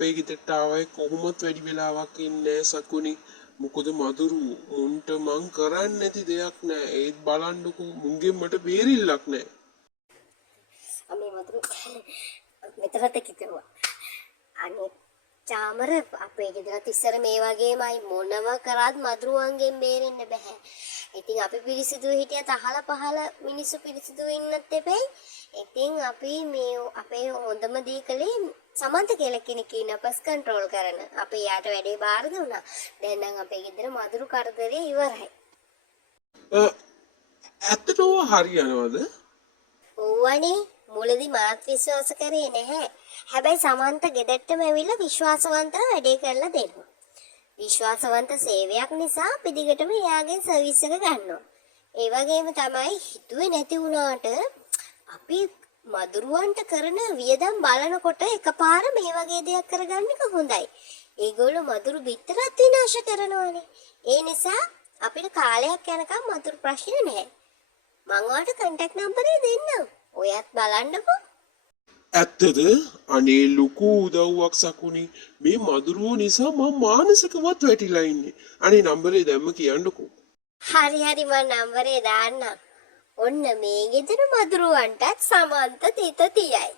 අපේ ගෙදරට ආවයි කොහොමත් වැඩි වෙලාවක් ඉන්නේ සකුනි. මොකද මధుරු මුන්ට මං කරන්නේ නැති දෙයක් නෑ. ඒත් බලන්නකෝ මුන්ගෙන් මට බේරිල්ලක් නෑ. අම්මේ මధుරු මෙතනට කිතුවා. අනේ චාමර අපේ ගෙදරත් ඉස්සර මේ වගේමයි මොනම කරත් මధుරුවන්ගෙන් බේරෙන්න බෑ. ඉතින් අපි පිරිසිදු හිටියත් අහල පහල මිනිස්සු පිරිසිදු ඉන්නත් එපෙයි. ඉතින් අපි මේ අපේ හොඳම දේ කලේ සමන්ත කියලා කෙනෙක් ඉන්න පස් කන්ට්‍රෝල් කරන. අපි යාට වැඩේ බාර දුන්නා. දැන් නම් අපේ ගෙදර මధుරු කරදරේ ඉවරයි. ඇත්තටම හරියනවද? ඕවනේ මුලදී මාත් විශ්වාස කරේ නැහැ. හැබැයි සමන්ත ගෙදරටම ඇවිල්ලා විශ්වාසවන්තව වැඩේ කරලා දෙනවා. විශ්වාසවන්ත සේවයක් නිසා අපි දිගටම එයාගෙන් සර්විස් එක ගන්නවා. ඒ වගේම තමයි හිතුවේ නැති වුණාට අපි මధుරුවන්ට කරන වියදම් බලනකොට එකපාර මේ වගේ දෙයක් කරගන්න එක හොඳයි. ඒගොල්ලෝ මధుරු බිත්තරත් විනාශ කරනවානේ. ඒ නිසා අපිට කාලයක් යනකම් මధుරු ප්‍රශ්න නැහැ. මං ඔයාලට කන්ටැක්ට් නම්බරේ දෙන්නම්. ඔයත් බලන්නකෝ. ඇත්තද? අනේ ලොකු උදව්වක් සකුනි. මේ මధుරුව නිසා මම මානසිකවත් වැටිලා ඉන්නේ. අනේ නම්බරේ දැම්ම කියන්නකෝ. හරි මං නම්බරේ දාන්නම්. ඔන්න මේ ගෙදර මధుරුවන්ටත් සමන්ත තිත තියයි.